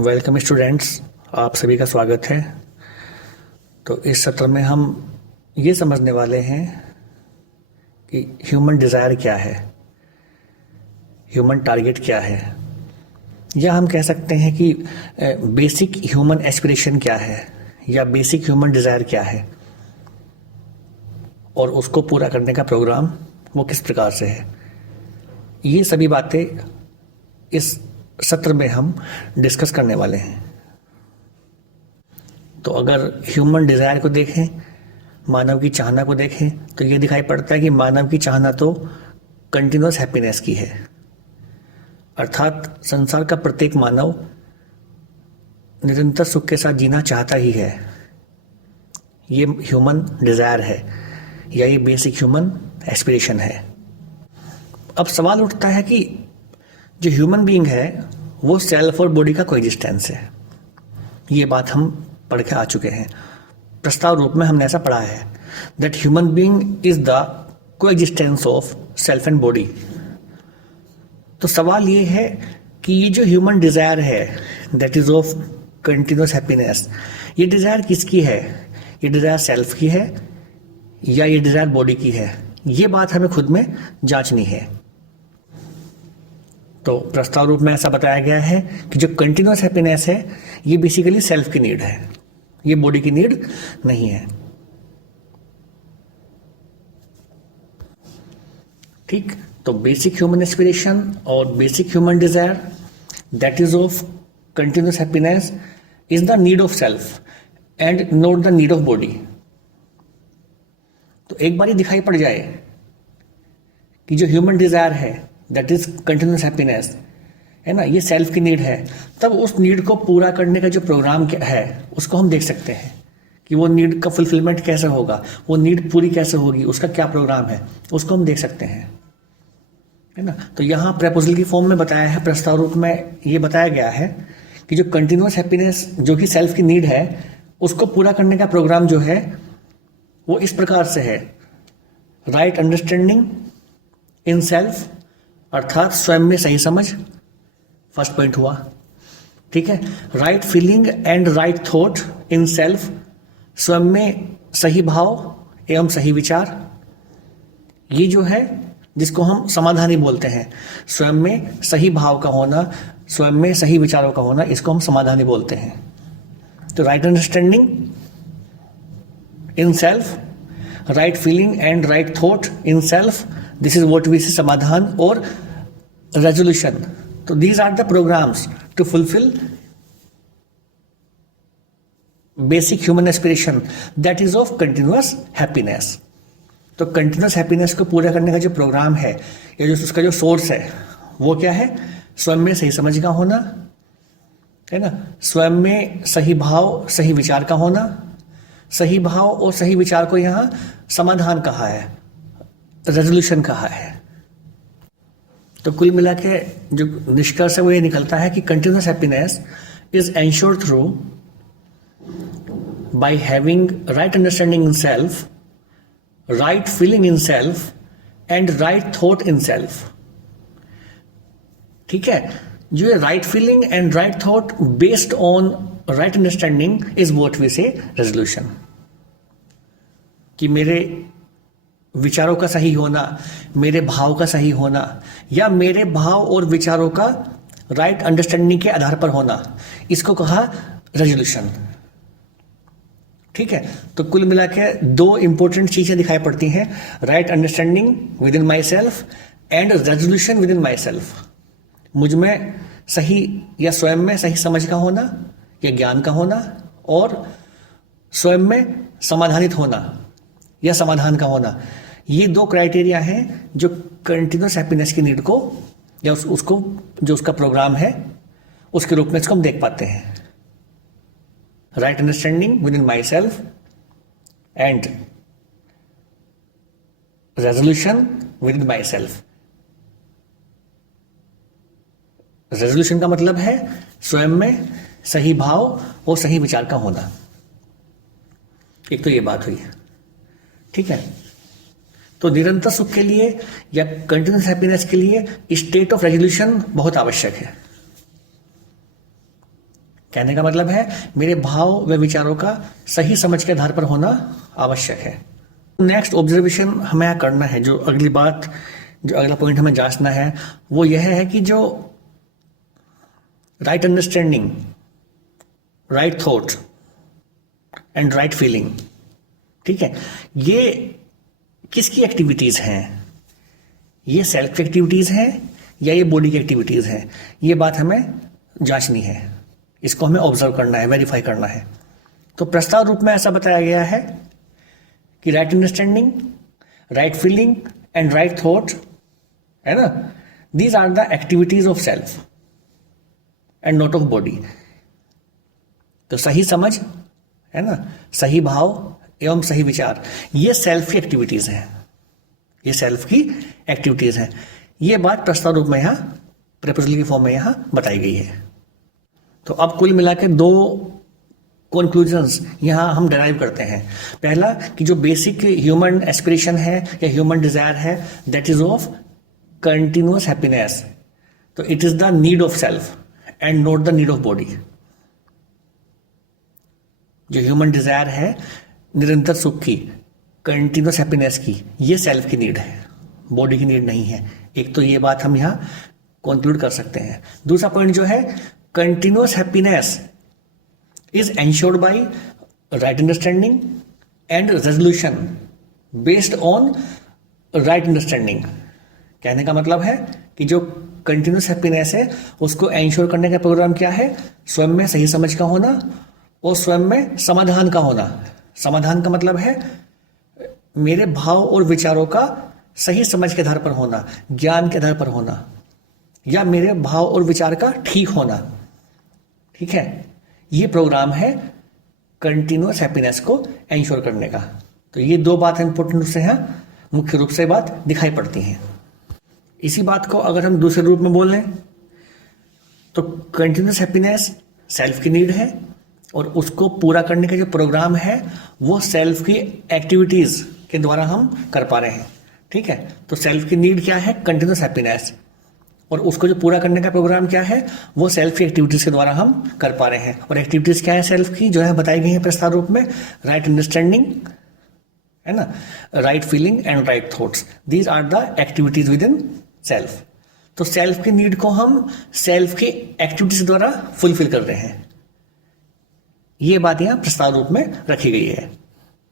Welcome students, आप सभी का स्वागत है। तो इस सत्र में हम ये समझने वाले हैं कि ह्यूमन डिज़ायर क्या है, ह्यूमन टारगेट क्या है, या हम कह सकते हैं कि बेसिक ह्यूमन एस्पिरेशन क्या है या बेसिक ह्यूमन डिज़ायर क्या है और उसको पूरा करने का प्रोग्राम वो किस प्रकार से है। ये सभी बातें इस सत्र में हम डिस्कस करने वाले हैं। तो अगर ह्यूमन डिज़ायर को देखें, मानव की चाहना को देखें, तो ये दिखाई पड़ता है कि मानव की चाहना तो कंटिन्यूअस हैप्पीनेस की है, अर्थात संसार का प्रत्येक मानव निरंतर सुख के साथ जीना चाहता ही है। ये ह्यूमन डिज़ायर है या ये बेसिक ह्यूमन एस्पिरेशन है। अब सवाल उठता है कि जो ह्यूमन बीइंग है वो सेल्फ और बॉडी का कोएग्जिस्टेंस है। ये बात हम पढ़ के आ चुके हैं, प्रस्ताव रूप में हमने ऐसा पढ़ा है that human being is the coexistence of self and body. तो सवाल ये है कि ये जो ह्यूमन डिज़ायर है that is of continuous happiness, ये डिज़ायर किसकी है? ये डिज़ायर सेल्फ की है या ये डिज़ायर बॉडी की है? ये बात हमें खुद में जांचनी है। तो प्रस्ताव रूप में ऐसा बताया गया है कि जो कंटिन्यूअस हैप्पीनेस है ये बेसिकली सेल्फ की नीड है, ये बॉडी की नीड नहीं है। ठीक, तो बेसिक ह्यूमन एस्पिरेशन और basic human desire that is of continuous happiness is the need of self and not the need of body. तो एक बार ही दिखाई पड़ जाए कि जो ह्यूमन डिजायर है दैट इज कंटिन्यूअस हैप्पीनेस है ना, ये सेल्फ की नीड है, तब उस नीड को पूरा करने का जो प्रोग्राम है उसको हम देख सकते हैं कि वो नीड का फुलफिलमेंट कैसे होगा, वो नीड पूरी कैसे होगी, उसका क्या प्रोग्राम है, उसको हम देख सकते हैं, है ना। तो यहाँ प्रपोजल की फॉर्म में बताया है, प्रस्ताव रूप में ये बताया गया है कि जो कंटिन्यूअस हैप्पीनेस जो कि सेल्फ की नीड है उसको पूरा करने का प्रोग्राम जो है वो इस प्रकार से है। राइट अंडरस्टैंडिंग इन सेल्फ, अर्थात स्वयं में सही समझ, फर्स्ट पॉइंट हुआ। ठीक है। Right feeling and right thought in self, स्वयं में सही भाव एवं सही विचार, ये जो है जिसको हम समाधानी बोलते हैं। स्वयं में सही भाव का होना, स्वयं में सही विचारों का होना, इसको हम समाधानी बोलते हैं। तो right understanding in self, right feeling and right thought in self, this is what we say समाधान और रेजोल्यूशन। तो these are the programs to fulfil basic human aspiration that is of continuous happiness. तो continuous happiness को पूरा करने का जो programme है या जो उसका जो सोर्स है वो क्या है? स्वयं में सही समझ का होना, है ना, स्वयं में सही भाव सही विचार का होना। सही भाव और सही विचार को यहां समाधान कहा है, रेजोल्यूशन कहा है। तो कुल मिला के जो निष्कर्ष है वो ये निकलता है कि continuous happiness is ensured through by having right understanding in self, right feeling in self and right thought in self. ठीक है, जो ये right feeling and right thought based on right understanding is what we say resolution. कि मेरे विचारों का सही होना, मेरे भाव का सही होना, या मेरे भाव और विचारों का राइट अंडरस्टैंडिंग के आधार पर होना, इसको कहा रेजोल्यूशन। ठीक है। तो कुल मिला के दो इंपॉर्टेंट चीजें दिखाई पड़ती हैं, right understanding with in my self and resolution with in my self. मुझ में सही या स्वयं में सही समझ का होना या ज्ञान का होना, और स्वयं में समाधानित होना या समाधान का होना। ये दो क्राइटेरिया हैं जो कंटिन्यूअस हैप्पीनेस की नीड को या उसको जो उसका प्रोग्राम है उसके रूप में इसको हम देख पाते हैं। Right understanding with in my self and resolution with in my self. Resolution का मतलब है स्वयं में सही भाव और सही विचार का होना। एक तो ये बात हुई, ठीक है। तो निरंतर सुख के लिए या कंटिन्यूस हैप्पीनेस के लिए स्टेट ऑफ रेजोल्यूशन बहुत आवश्यक कहने का मतलब है मेरे भाव व विचारों का सही समझ के आधार पर होना आवश्यक है। नेक्स्ट ऑब्जर्वेशन हमें यहाँ करना है, जो अगली बात, जो अगला पॉइंट हमें जांचना है वो यह है कि जो right understanding, right thought and right feeling, ठीक है, ये किसकी एक्टिविटीज हैं? ये सेल्फ की एक्टिविटीज हैं या ये बॉडी की एक्टिविटीज हैं? ये बात हमें जांचनी है, इसको हमें ऑब्जर्व करना है, वेरीफाई करना है। तो प्रस्ताव रूप में ऐसा बताया गया है कि right understanding, right feeling and right thought, है ना, these are the activities of self and not of body. तो सही समझ, है ना, सही भाव एवं सही विचार, ये सेल्फ की एक्टिविटीज हैं, ये सेल्फ की एक्टिविटीज हैं। ये बात प्रस्ताव रूप में यहां प्रपोजल की फॉर्म में यहां बताई गई है। तो अब कुल मिला के दो कंक्लूजन्स यहां हम डिराइव करते हैं। पहला कि जो बेसिक ह्यूमन एस्पिरेशन है या ह्यूमन डिजायर है, that is of continuous happiness. तो it is the need of self and not the need of body. जो ह्यूमन डिजायर है निरंतर सुख की, कंटिन्यूअस हैप्पीनेस की, ये सेल्फ की नीड है, बॉडी की नीड नहीं है। एक तो ये बात हम यहां कंक्लूड कर सकते हैं। दूसरा पॉइंट जो है, continuous happiness is ensured by right understanding and resolution based on right understanding. कहने का मतलब है कि जो कंटिन्यूअस हैप्पीनेस है उसको एंश्योर करने का प्रोग्राम क्या है? स्वयं में सही समझ का होना और स्वयं में समाधान का होना। समाधान का मतलब है मेरे भाव और विचारों का सही समझ के आधार पर होना, ज्ञान के आधार पर होना, या मेरे भाव और विचार का ठीक होना। ठीक है, ये प्रोग्राम है कंटिन्यूअस हैप्पीनेस को एंश्योर करने का। तो ये दो बात इंपॉर्टेंट रूप से यहाँ मुख्य रूप से बात दिखाई पड़ती हैं। इसी बात को अगर हम दूसरे रूप में बोल लें तो कंटिन्यूअस हैप्पीनेस सेल्फ की नीड है और उसको पूरा करने का जो प्रोग्राम है वो सेल्फ की एक्टिविटीज के द्वारा हम कर पा रहे हैं। ठीक है, तो सेल्फ की नीड क्या है? कंटिन्यूअस हैप्पीनेस, और उसको जो पूरा करने का प्रोग्राम क्या है वो सेल्फ की एक्टिविटीज के द्वारा हम कर पा रहे हैं। और एक्टिविटीज क्या है सेल्फ की, जो है बताई गई है प्रस्ताव रूप में, राइट अंडरस्टैंडिंग, है ना, right feeling and right thoughts, these are the activities within self. तो सेल्फ की नीड को हम सेल्फ की एक्टिविटीज द्वारा फुलफिल कर रहे हैं। ये बात यहां प्रस्ताव रूप में रखी गई है।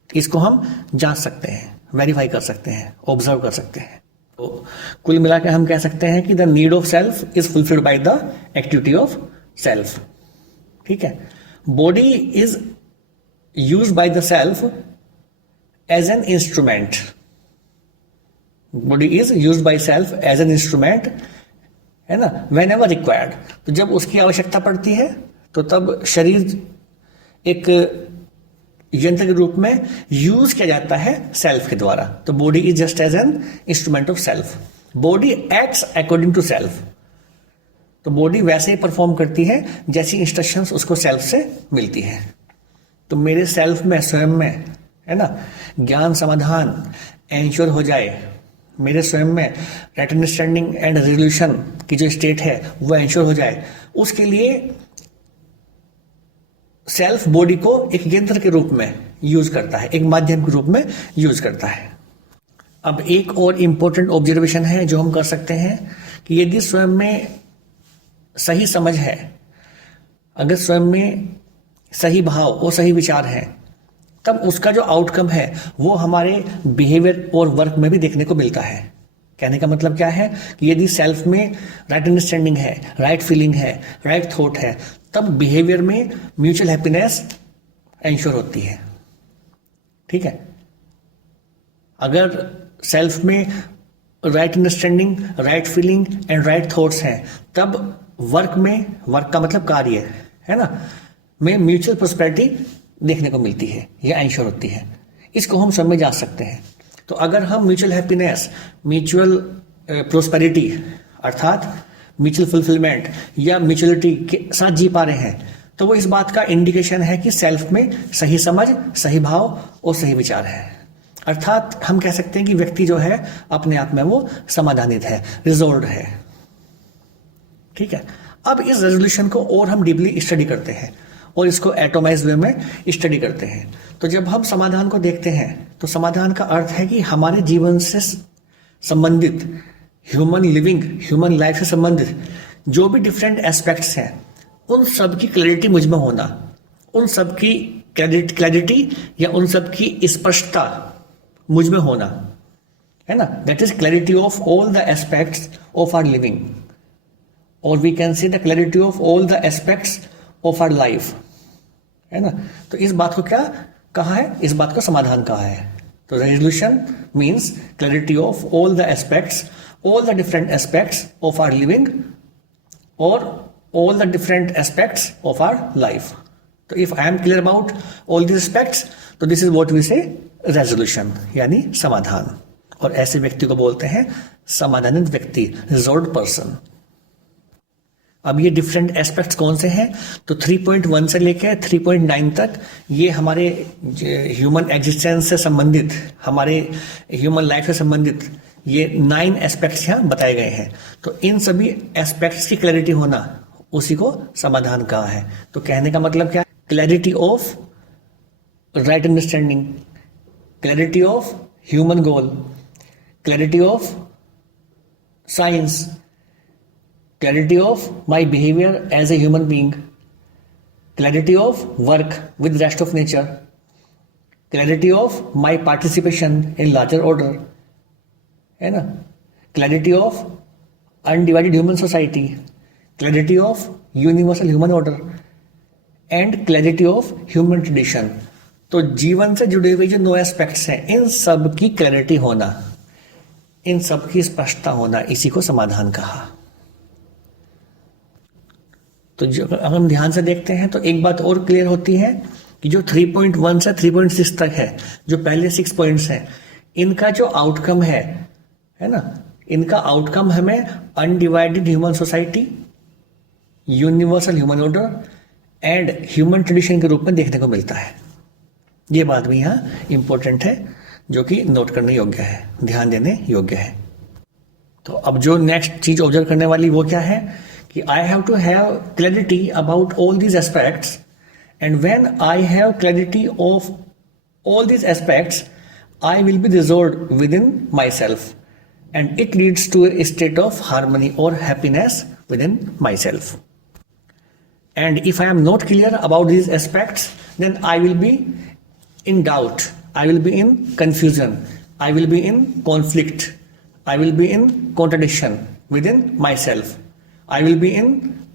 इसको हम जांच सकते हैं, वेरीफाई कर सकते हैं, ऑब्जर्व कर सकते हैं। तो कुल मिलाकर हम कह सकते हैं कि the need of self is fulfilled by the activity of self. ठीक है, body is used by the self as an instrument. Body is used by self as an instrument, है ना, वेन एवर रिक्वायर्ड। तो जब उसकी आवश्यकता पड़ती है तो तब शरीर एक यंत्र के रूप में यूज किया जाता है सेल्फ के द्वारा। तो body is just as an instrument of self. Body acts according to self. तो बॉडी वैसे ही परफॉर्म करती है जैसी इंस्ट्रक्शंस उसको सेल्फ से मिलती है। तो मेरे सेल्फ में, स्वयं में, है ना, ज्ञान समाधान एंश्योर हो जाए, मेरे स्वयं में राइट अंडरस्टैंडिंग एंड रेजोल्यूशन की जो स्टेट है वो एंश्योर हो जाए, उसके लिए सेल्फ बॉडी को एक यंत्र के रूप में यूज करता है, एक माध्यम के रूप में यूज करता है। अब एक और इंपॉर्टेंट ऑब्जर्वेशन है जो हम कर सकते हैं कि यदि स्वयं में सही समझ है, अगर स्वयं में सही भाव और सही विचार है, तब उसका जो आउटकम है वो हमारे बिहेवियर और वर्क में भी देखने को मिलता है। कहने का मतलब क्या है कि यदि सेल्फ में राइट अंडरस्टैंडिंग है, राइट फीलिंग है, राइट थॉट है, तब बिहेवियर में म्यूचुअल हैप्पीनेस एंश्योर होती है। ठीक है, अगर सेल्फ में right understanding, right feeling and right thoughts हैं, तब वर्क में, वर्क का मतलब कार्य, है ना, में म्यूचुअल प्रोस्पेरिटी देखने को मिलती है या एंश्योर होती है। इसको हम सब में जांच सकते हैं। तो अगर हम म्यूचुअल हैप्पीनेस, म्यूचुअल प्रोस्पेरिटी अर्थात म्यूचुअल फुलफिलमेंट या म्यूचुअलिटी के साथ जी पा रहे हैं, तो वो इस बात का इंडिकेशन है कि सेल्फ में सही समझ, सही भाव और सही विचार है। अर्थात हम कह सकते हैं कि व्यक्ति जो है अपने आप में वो समाधानित है, रिजॉल्व है। ठीक है, अब इस रेजोल्यूशन को और हम डीपली स्टडी करते हैं और इसको एटोमाइज वे में स्टडी करते हैं। तो जब हम समाधान को देखते हैं तो समाधान का अर्थ है कि हमारे जीवन से संबंधित, ह्यूमन लिविंग, ह्यूमन लाइफ से संबंधित जो भी डिफरेंट एस्पेक्ट्स हैं, उन सब की क्लैरिटी मुझ में होना, उन सब की क्लैरिटी या उन सब की स्पष्टता मुझ में होना, है ना। That is clarity of all the aspects of our living, और we can see the clarity of all the aspects of our life, है ना। तो इस बात को क्या कहा है, इस बात को समाधान कहा है। तो resolution means clarity of all the aspects, all the different aspects of our living or all the different aspects of our life. So if I am clear about all these aspects, तो this is what we say resolution, यानी समाधान। और ऐसे व्यक्ति को बोलते हैं समाधानित व्यक्ति, resolved person। अब ये डिफरेंट एस्पेक्ट्स कौन से हैं, तो 3.1 से लेकर 3.9 तक ये हमारे ह्यूमन एग्जिस्टेंस से संबंधित, हमारे ह्यूमन लाइफ से संबंधित ये 9 एस्पेक्ट्स यहाँ बताए गए हैं। तो इन सभी एस्पेक्ट्स की क्लैरिटी होना, उसी को समाधान कहा है। तो कहने का मतलब क्या, clarity of right understanding, clarity of human goal, clarity of science, clarity of my behavior as a human being, clarity of work with rest of nature, clarity of my participation in larger order, है ना, clarity of undivided human society, clarity of universal human order and clarity of human tradition। तो जीवन से जुड़े हुए जो 9 aspects हैं, इन सब की क्लैरिटी होना, इन सब की स्पष्टता होना, इसी को समाधान कहा। तो जो अगर हम ध्यान से देखते हैं तो एक बात और क्लियर होती है कि जो 3.1 से 3.6 तक है, जो पहले 6 पॉइंट्स हैं, इनका जो आउटकम है ना, इनका आउटकम हमें undivided human society, universal human order and human tradition के रूप में देखने को मिलता है। ये बात भी यहाँ इंपॉर्टेंट है, जो कि नोट करने योग्य है, ध्यान देने योग्य है। तो अब जो नेक्स्ट चीज ऑब्जर्व करने वाली वो क्या है कि I have to have clarity about all these aspects, and when I have clarity of all these aspects, I will be resolved within myself, and it leads to a state of harmony or happiness within myself. And if I am not clear about these aspects, then I will be in doubt, I will be in confusion, I will be in conflict, I will be in contradiction within myself, I will be in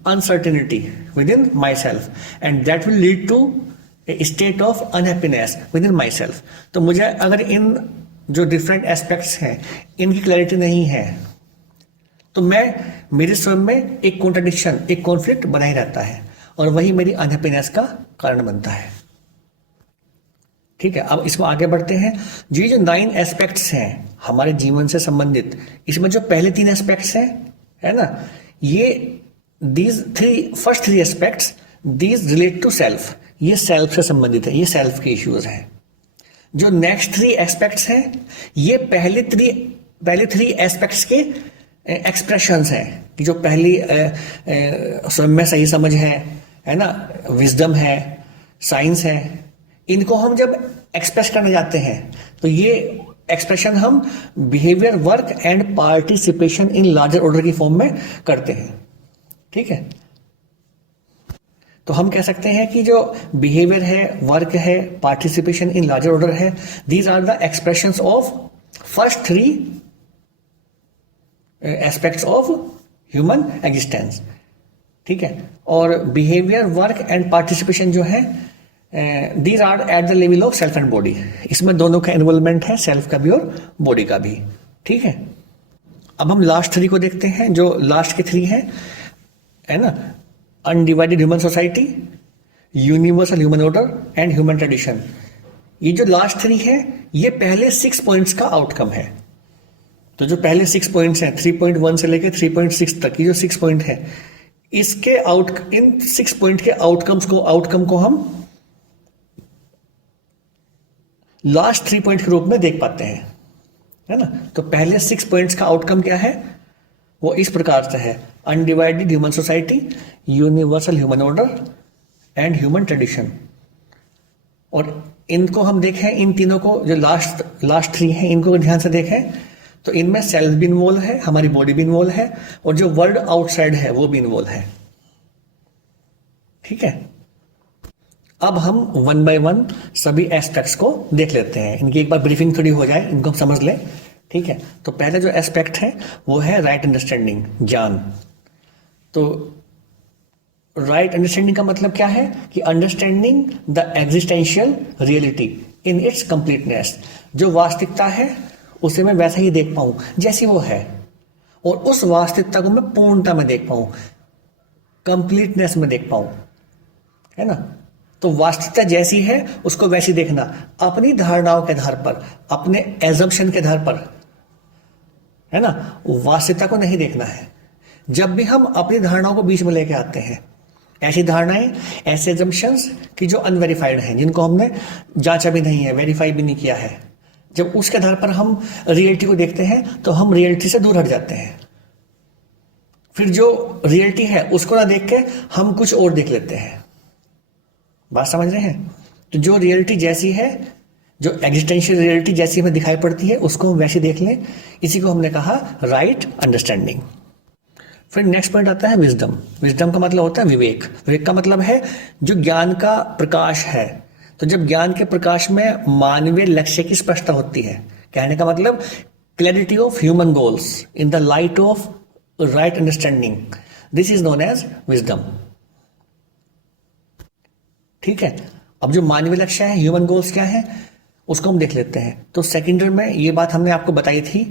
uncertainty within myself, and that will lead to a state of unhappiness within myself। तो मुझे अगर इन जो different aspects हैं इनकी clarity नहीं है, तो मैं मेरे स्वयं में एक कॉन्ट्रडिक्शन, एक कॉन्फ्लिक्ट बना ही रहता है, और वही मेरी अनहैप्पीनेस का कारण बनता है। ठीक है, अब इसमें आगे बढ़ते हैं। ये जो 9 एस्पेक्ट्स हैं हमारे जीवन से संबंधित, इसमें जो पहले 3 एस्पेक्ट्स हैं, है ना, ये first 3 aspects, these relate to self, ये सेल्फ से संबंधित है, ये सेल्फ के इश्यूज हैं। जो नेक्स्ट 3 एस्पेक्ट्स हैं, ये पहले 3 एस्पेक्ट्स के एक्सप्रेशंस हैं, कि जो पहली स्वयं में सही समझ है ना, विजडम है, साइंस है, इनको हम जब एक्सप्रेस करने जाते हैं तो ये एक्सप्रेशन हम behaviour, work and participation in larger order की फॉर्म में करते हैं। ठीक है, तो हम कह सकते हैं कि जो बिहेवियर है, वर्क है, पार्टिसिपेशन इन लार्जर ऑर्डर है, these are the expressions of first 3 aspects of human existence. ठीक है, और बिहेवियर, वर्क एंड पार्टिसिपेशन जो है, these are at the level of self and body. इसमें दोनों का इन्वॉल्वमेंट है, सेल्फ का भी और बॉडी का भी। ठीक है, अब हम लास्ट 3 को देखते हैं। जो लास्ट के 3 है ना, undivided human society, universal human order and human tradition. ये जो लास्ट 3 है, ये पहले 6 पॉइंट्स का आउटकम है। तो जो पहले 6 पॉइंट्स हैं, 3.1 से लेकर 3.6 तक, ये जो 6 पॉइंट है, इसके इन 6 पॉइंट के आउटकम को हम लास्ट 3 पॉइंट के रूप में देख पाते हैं, है ना। तो पहले 6 पॉइंट्स का आउटकम क्या है, वो इस प्रकार से है: undivided human society, universal human order and human tradition. और इनको हम देखें, इन तीनों को, जो लास्ट थ्री हैं, इनको ध्यान से देखें तो इनमें सेल्फ भी इन्वॉल्व है, हमारी बॉडी भी इन्वॉल्व है, और जो वर्ल्ड आउटसाइड है वो भी इन्वॉल्व है। ठीक है, अब हम वन बाय वन सभी एस्पेक्ट्स को देख लेते हैं। इनकी एक बार ब्रीफिंग थोड़ी हो जाए, इनको हम समझ लें। ठीक है, तो पहला जो एस्पेक्ट है वो है राइट अंडरस्टैंडिंग, ज्ञान। तो राइट अंडरस्टैंडिंग का मतलब क्या है कि understanding the existential reality in its completeness. जो वास्तविकता है उसे मैं वैसा ही देख पाऊं जैसी वो है, और उस वास्तविकता को मैं पूर्णता में देख पाऊं, कंप्लीटनेस में देख पाऊं, है ना। तो वास्तविकता जैसी है उसको वैसी देखना, अपनी धारणाओं के आधार पर, अपने एजम्पशन के आधार पर, है ना, वास्तविकता को नहीं देखना है। जब भी हम अपनी धारणाओं को बीच में लेके आते हैं, ऐसी धारणाएं, ऐसे एजम्पशंस कि जो अनवेरीफाइड हैं, जिनको हमने जांचा भी नहीं है, वेरीफाई भी नहीं किया है, जब उसके आधार पर हम रियलिटी को देखते हैं तो हम रियलिटी से दूर हट जाते हैं। फिर जो रियलिटी है उसको ना देख के हम कुछ और देख लेते हैं। बात समझ रहे हैं? तो जो रियलिटी जैसी है, जो एग्जिस्टेंशियल रियलिटी जैसी हमें दिखाई पड़ती है, उसको हम वैसी देख लें। इसी को हमने कहा राइट अंडरस्टैंडिंग। फिर नेक्स्ट पॉइंट आता है विजडम। विजडम का मतलब होता है विवेक। विवेक का मतलब है जो ज्ञान का प्रकाश है। तो जब ज्ञान के प्रकाश में मानवीय लक्ष्य की स्पष्टता होती है, कहने का मतलब clarity of human goals in the light of right understanding, this is known as wisdom. ठीक है, अब जो मानवीय लक्ष्य है, ह्यूमन गोल्स क्या है, उसको हम देख लेते हैं। तो सेकेंडरी में ये बात हमने आपको बताई थी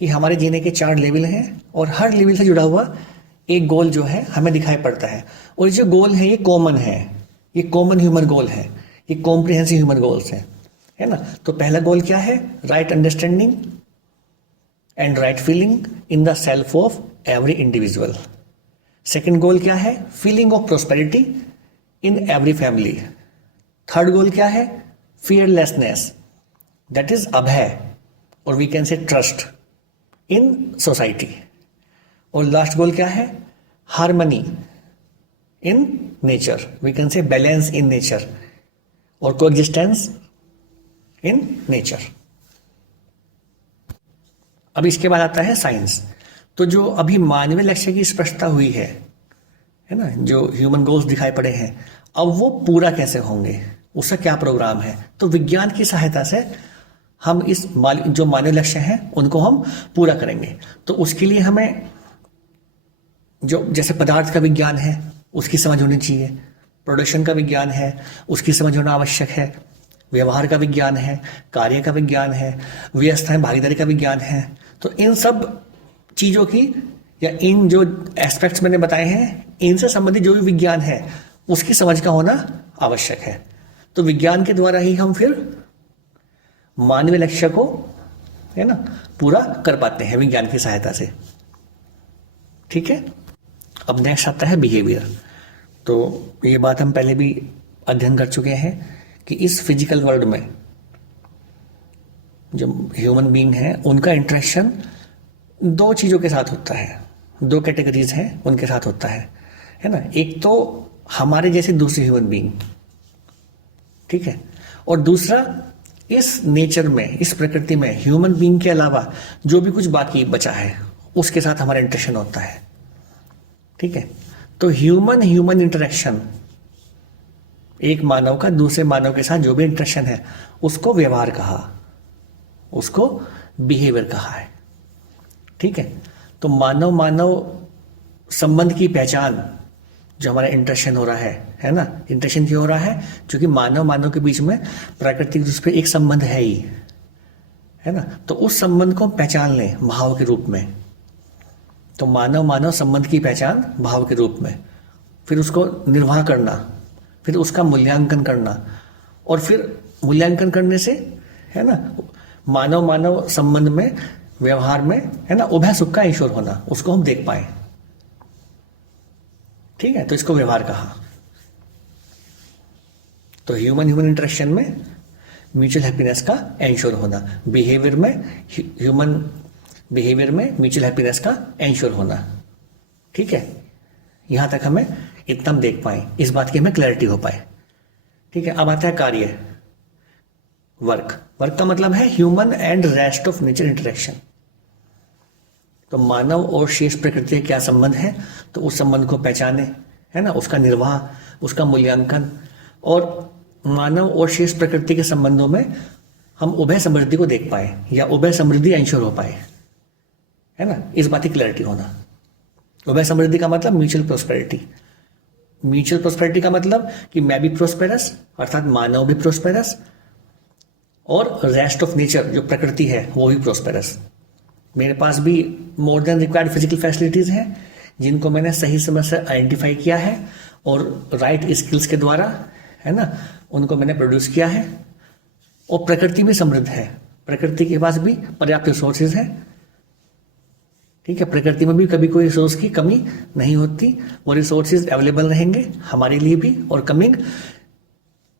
कि हमारे जीने के 4 लेवल हैं, और हर लेवल से जुड़ा हुआ एक गोल जो है हमें दिखाई पड़ता है। और जो गोल है ये कॉमन है, ये कॉमन ह्यूमन गोल है, ये कॉम्प्रिहेंसिव ह्यूमन गोल्स है ना। तो पहला गोल क्या है? Right understanding and right feeling in the self of every individual. Second goal क्या है? Feeling of prosperity in every family. Third goal क्या है? फियरलेसनेस, दैट इज अभय, और we can say trust in society. और last goal क्या है? Harmony in nature, we can say balance in nature, और कोएग्जिस्टेंस इन नेचर। अब इसके बाद आता है साइंस। तो जो अभी मानवीय लक्ष्य की स्पष्टता हुई है ना, जो ह्यूमन गोल्स दिखाई पड़े हैं, अब वो पूरा कैसे होंगे, उसका क्या प्रोग्राम है। तो विज्ञान की सहायता से हम इस जो मानवीय लक्ष्य हैं उनको हम पूरा करेंगे। तो उसके लिए हमें जो जैसे पदार्थ का विज्ञान है उसकी समझ होनी चाहिए, प्रोडक्शन का विज्ञान है उसकी समझ होना आवश्यक है, व्यवहार का विज्ञान है, कार्य का विज्ञान है, व्यवस्था भागीदारी का विज्ञान है। तो इन सब चीज़ों की, या इन जो एस्पेक्ट्स मैंने बताए हैं, इनसे संबंधित जो भी विज्ञान है उसकी समझ का होना आवश्यक है। तो विज्ञान के द्वारा ही हम फिर मानवीय लक्ष्य को, है ना, पूरा कर पाते हैं विज्ञान की सहायता से। ठीक है, अब नेक्स्ट आता है बिहेवियर। तो ये बात हम पहले भी अध्ययन कर चुके हैं कि इस फिजिकल वर्ल्ड में जो ह्यूमन बीइंग है उनका इंटरेक्शन 2 चीज़ों के साथ होता है, 2 कैटेगरीज हैं उनके साथ होता है ना। एक तो हमारे जैसे दूसरे ह्यूमन बीइंग, ठीक है, और दूसरा इस नेचर में, इस प्रकृति में ह्यूमन बीइंग के अलावा जो भी कुछ बाकी बचा है उसके साथ हमारा इंटरेक्शन होता है। ठीक है, तो ह्यूमन ह्यूमन इंटरेक्शन, एक मानव का दूसरे मानव के साथ जो भी इंटरेक्शन है उसको व्यवहार कहा, उसको बिहेवियर कहा है। ठीक है, तो मानव मानव संबंध की पहचान, जो हमारा इंटरेक्शन हो रहा है ना, इंटरेक्शन क्यों हो रहा है? क्योंकि मानव मानव के बीच में प्राकृतिक रूप से एक संबंध है ही, है ना। तो उस संबंध को पहचान लें भाव के रूप में। तो मानव मानव संबंध की पहचान भाव के रूप में, फिर उसको निर्वाह करना, फिर उसका मूल्यांकन करना, और फिर मूल्यांकन करने से, है ना, मानव मानव संबंध में, व्यवहार में, है ना, उभय सुख का ईश्वर होना, उसको हम देख पाए। ठीक है, तो इसको व्यवहार कहा। तो ह्यूमन ह्यूमन इंटरेक्शन में म्यूचुअल हैप्पीनेस का एंश्योर होना, बिहेवियर में ह्यूमन बिहेवियर में म्यूचुअल हैप्पीनेस का एंश्योर होना। ठीक है, यहां तक हमें इतना हम देख पाए, इस बात की हमें क्लैरिटी हो पाए। ठीक है, अब आता है कार्य, वर्क। वर्क का मतलब है human and rest of nature interaction. तो मानव और शेष प्रकृति का क्या संबंध है, तो उस संबंध को पहचाने, है ना, उसका निर्वाह, उसका मूल्यांकन, और मानव और शेष प्रकृति के संबंधों में हम उभय समृद्धि को देख पाए या उभय समृद्धि एंश्योर हो पाए, है ना, इस बात की क्लैरिटी होना। उभय समृद्धि का मतलब म्यूचुअल प्रोस्पेरिटी। म्यूचुअल प्रोस्पेरिटी का मतलब कि मैं भी प्रोस्पेरस, अर्थात मानव भी प्रोस्पेरस, और रेस्ट ऑफ नेचर जो प्रकृति है वो भी प्रोस्पेरस। मेरे पास भी more than required physical facilities हैं जिनको मैंने सही समय से आइडेंटिफाई किया है और राइट स्किल्स के द्वारा, है ना, उनको मैंने प्रोड्यूस किया है। और प्रकृति भी समृद्ध है, प्रकृति के पास भी पर्याप्त रिसोर्सेज है। ठीक है, प्रकृति में भी कभी कोई रिसोर्स की कमी नहीं होती, वो रिसोर्सेज अवेलेबल रहेंगे हमारे लिए भी और कमिंग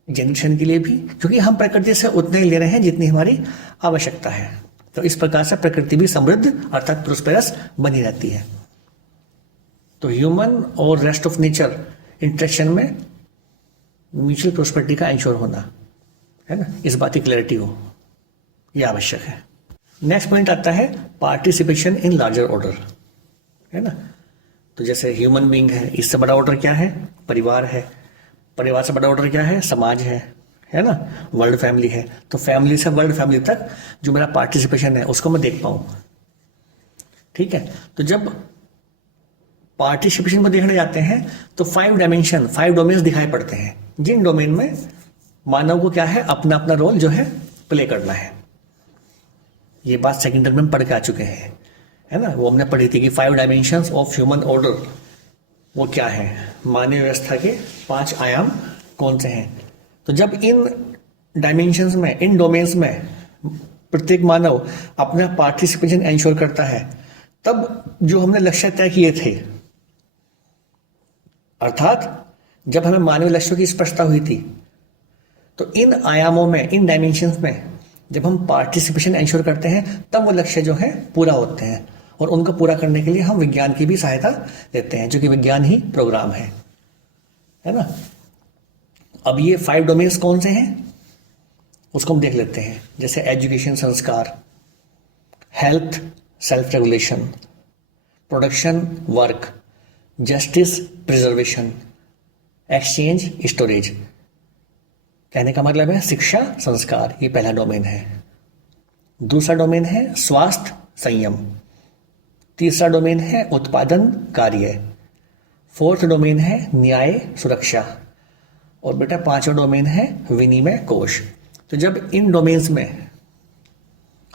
जनरेशन के लिए भी, क्योंकि हम प्रकृति से उतने ही ले रहे हैं जितनी हमारी आवश्यकता है। तो इस प्रकार से प्रकृति भी समृद्ध अर्थात प्रोस्पेरस बनी रहती है। तो ह्यूमन और रेस्ट ऑफ नेचर इंटरेक्शन में म्यूचुअल प्रोस्पेरिटी का एंश्योर होना, है ना, इस बात की क्लैरिटी हो, यह आवश्यक है। नेक्स्ट पॉइंट आता है पार्टिसिपेशन इन लार्जर ऑर्डर, है ना। तो जैसे ह्यूमन बीइंग है, इससे बड़ा ऑर्डर क्या है, परिवार है। परिवार से बड़ा ऑर्डर क्या है, समाज है ना, वर्ल्ड फैमिली है। तो फैमिली से वर्ल्ड फैमिली तक जो मेरा पार्टिसिपेशन है उसको मैं देख पाऊं। ठीक है, तो जब पार्टिसिपेशन को देखने जाते हैं तो 5 डायमेंशन, 5 डोमेन्स दिखाई पड़ते हैं, जिन डोमेन में मानव को क्या है, अपना अपना रोल जो है प्ले करना है। ये बात सेकंड टर्म में पढ़ के आ चुके हैं, है ना, वो हमने पढ़ी थी कि 5 डायमेंशंस ऑफ ह्यूमन ऑर्डर वो क्या है, मानवीय व्यवस्था के 5 आयाम कौन से हैं। तो जब इन डायमेंशंस में, इन डोमेन्स में प्रत्येक मानव अपना पार्टिसिपेशन एंश्योर करता है, तब जो हमने लक्ष्य तय किए थे, अर्थात जब हमें मानवीय लक्ष्यों की स्पष्टता हुई थी, तो इन आयामों में, इन डायमेंशंस में जब हम पार्टिसिपेशन एंश्योर करते हैं तब वो लक्ष्य जो है पूरा होते हैं, और उनको पूरा करने के लिए हम विज्ञान की भी सहायता लेते हैं, जो कि विज्ञान ही प्रोग्राम है ना। अब ये 5 डोमेन्स कौन से हैं उसको हम देख लेते हैं। जैसे एजुकेशन संस्कार, health self regulation, production work, justice preservation, exchange storage. कहने का मतलब है शिक्षा संस्कार, ये पहला डोमेन है। दूसरा डोमेन है स्वास्थ्य संयम। तीसरा डोमेन है उत्पादन कार्य। 4th डोमेन है न्याय सुरक्षा। और बेटा 5वां डोमेन है विनिमय कोश। तो जब इन डोमेन्स में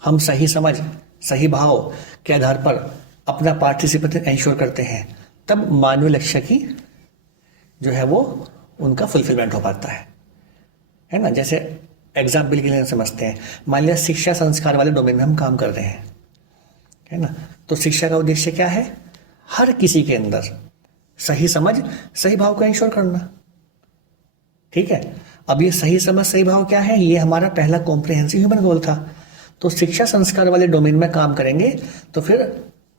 हम सही समझ, सही भाव के आधार पर अपना पार्टिसिपेशन एंश्योर करते हैं, तब मानवीय लक्ष्य की जो है वो उनका फुलफिलमेंट हो पाता है ना। जैसे एग्जाम्पल के लिए समझते हैं, मान लिया शिक्षा संस्कार वाले डोमेन में हम काम कर रहे हैं, है ना। तो शिक्षा का उद्देश्य क्या है, हर किसी के अंदर सही समझ, सही भाव को एंश्योर करना। ठीक है, अब ये सही समझ, सही भाव क्या है, ये हमारा पहला कॉम्प्रिहेंसिव ह्यूमन गोल था। तो शिक्षा संस्कार वाले डोमेन में काम करेंगे तो फिर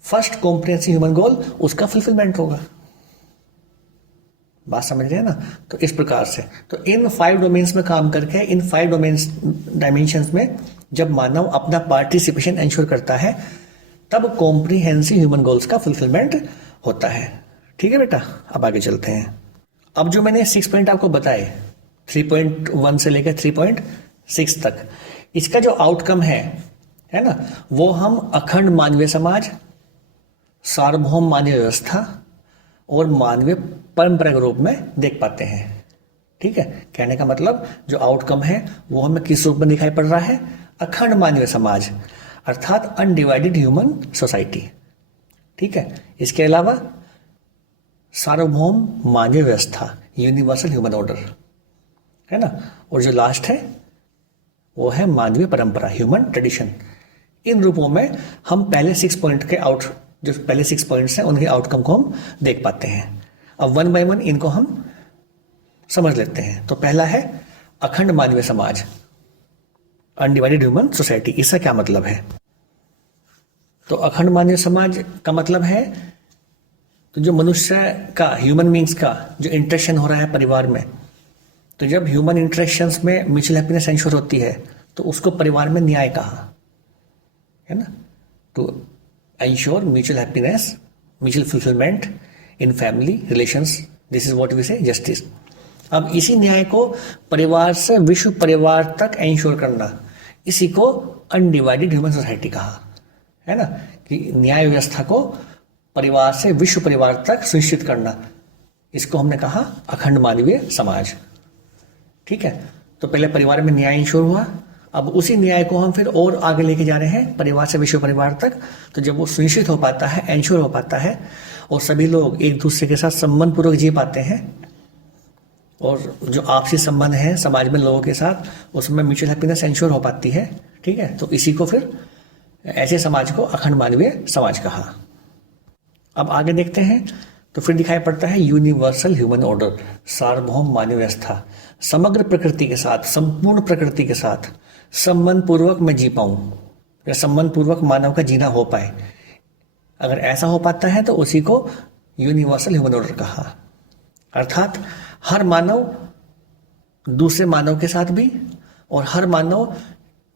फर्स्ट कॉम्प्रिहेंसिव ह्यूमन गोल उसका फुलफिलमेंट होगा। बात समझ रहे हैं ना। तो इस प्रकार से तो इन 5 डोमेन्स में काम करके, इन 5 डोमेन्स डायमेंशंस में जब मानव अपना पार्टिसिपेशन एंश्योर करता है, तब कॉम्प्रिहेंसिव ह्यूमन गोल्स का फुलफिलमेंट होता है। ठीक है बेटा, अब आगे चलते हैं। अब जो मैंने 6 पॉइंट आपको बताए, 3.1 से लेकर 3.6 तक, इसका जो आउटकम है ना, वो हम अखंड मानवीय समाज, सार्वभौम मानवीय व्यवस्था और मानवीय परंपरा के रूप में देख पाते हैं। ठीक है, कहने का मतलब जो आउटकम है वो हमें किस रूप में दिखाई पड़ रहा है, अखंड मानवीय समाज अर्थात अनडिवाइडेड ह्यूमन सोसाइटी। ठीक है, इसके अलावा सार्वभौम मानवीय व्यवस्था, यूनिवर्सल ह्यूमन ऑर्डर, है ना। और जो लास्ट है वो है मानवीय परंपरा, ह्यूमन ट्रेडिशन। इन रूपों में हम पहले 6 पॉइंट के जो पहले 6 पॉइंट्स हैं उनके आउटकम को हम देख पाते हैं। अब 1 बाय 1 इनको हम समझ लेते हैं। तो पहला है अखंड मानवीय समाज, अनडिवाइडेड ह्यूमन सोसाइटी। इसका क्या मतलब है? तो अखंड मानवीय समाज का मतलब है तो जो मनुष्य का, ह्यूमन बींग्स का जो इंटरेक्शन हो रहा है परिवार में, तो जब ह्यूमन इंटरेक्शंस में म्यूचुअल हैप्पीनेस एंश्योर होती है तो उसको परिवार में न्याय कहा, है ना। To ensure mutual happiness, mutual fulfilment in family relations, this is what we say justice. अब इसी न्याय को परिवार से विश्व परिवार तक एंश्योर करना, इसी को अनडिवाइडेड ह्यूमन सोसाइटी कहा, है ना, कि न्याय व्यवस्था को परिवार से विश्व परिवार तक सुनिश्चित करना, इसको हमने कहा अखंड मानवीय समाज। ठीक है, तो पहले परिवार में न्याय इंश्योर हुआ, अब उसी न्याय को हम फिर और आगे लेके जा रहे हैं परिवार से विश्व परिवार तक। तो जब वो सुनिश्चित हो पाता है, एंश्योर हो पाता है, और सभी लोग एक दूसरे के साथ संबंध पूर्वक जी पाते हैं, और जो आपसी संबंध है समाज में लोगों के साथ, उसमें म्यूचुअल हैप्पीनेस एंश्योर हो पाती है। ठीक है, तो इसी को फिर ऐसे समाज को अखंड मानवीय समाज कहा। अब आगे देखते हैं, तो फिर दिखाई पड़ता है यूनिवर्सल ह्यूमन ऑर्डर, सार्वभौम मानवीय व्यवस्था, समग्र प्रकृति के साथ, संपूर्ण प्रकृति के साथ संबंध पूर्वक मैं जी पाऊं, या संबंध पूर्वक मानव का जीना हो पाए। अगर ऐसा हो पाता है तो उसी को यूनिवर्सल ह्यूमन ऑर्डर कहा। अर्थात हर मानव दूसरे मानव के साथ भी और हर मानव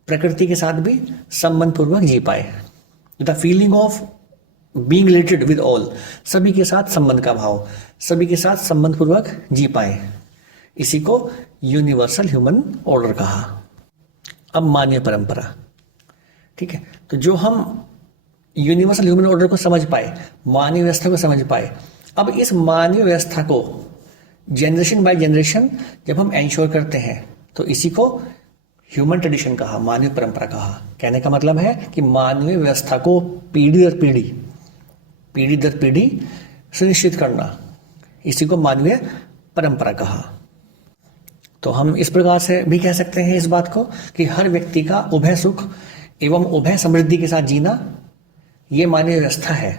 प्रकृति के साथ भी संबंध पूर्वक जी पाए। The feeling of being related with all, सभी के साथ संबंध का भाव, सभी के साथ संबंध पूर्वक जी पाए, इसी को यूनिवर्सल ह्यूमन ऑर्डर कहा। अब मानवीय परंपरा। ठीक है, तो जो हम यूनिवर्सल ह्यूमन ऑर्डर को समझ पाए, मानवीय व्यवस्था को समझ पाए, अब इस मानवीय व्यवस्था को जनरेशन बाय जनरेशन जब हम एंश्योर करते हैं तो इसी को ह्यूमन ट्रेडिशन कहा, मानवीय परंपरा कहा। कहने का मतलब है कि मानवीय व्यवस्था को पीढ़ी दर पीढ़ी, पीढ़ी दर पीढ़ी सुनिश्चित करना, इसी को मानवीय परंपरा कहा। तो हम इस प्रकार से भी कह सकते हैं इस बात को कि हर व्यक्ति का उभय सुख एवं उभय समृद्धि के साथ जीना, ये मानवीय व्यवस्था है,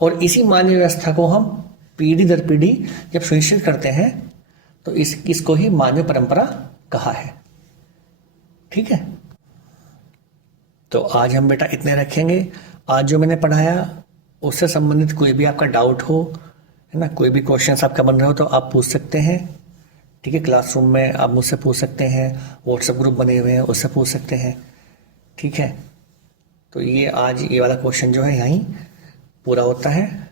और इसी मानवीय व्यवस्था को हम पीढ़ी दर पीढ़ी जब सुनिश्चित करते हैं तो इसको ही मानवीय परंपरा कहा है। ठीक है, तो आज हम बेटा इतने रखेंगे। आज जो मैंने पढ़ाया उससे संबंधित कोई भी आपका डाउट हो, है ना, कोई भी क्वेश्चन आपका बन रहा हो तो आप पूछ सकते हैं। ठीक है, क्लासरूम में आप मुझसे पूछ सकते हैं, व्हाट्सएप ग्रुप बने हुए हैं उससे पूछ सकते हैं। ठीक है, तो ये आज ये वाला क्वेश्चन जो है यहीं पूरा होता है,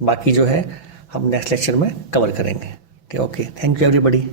बाकी जो है हम नेक्स्ट लेक्चर में कवर करेंगे। ठीक, ओके, थैंक यू एवरीबॉडी।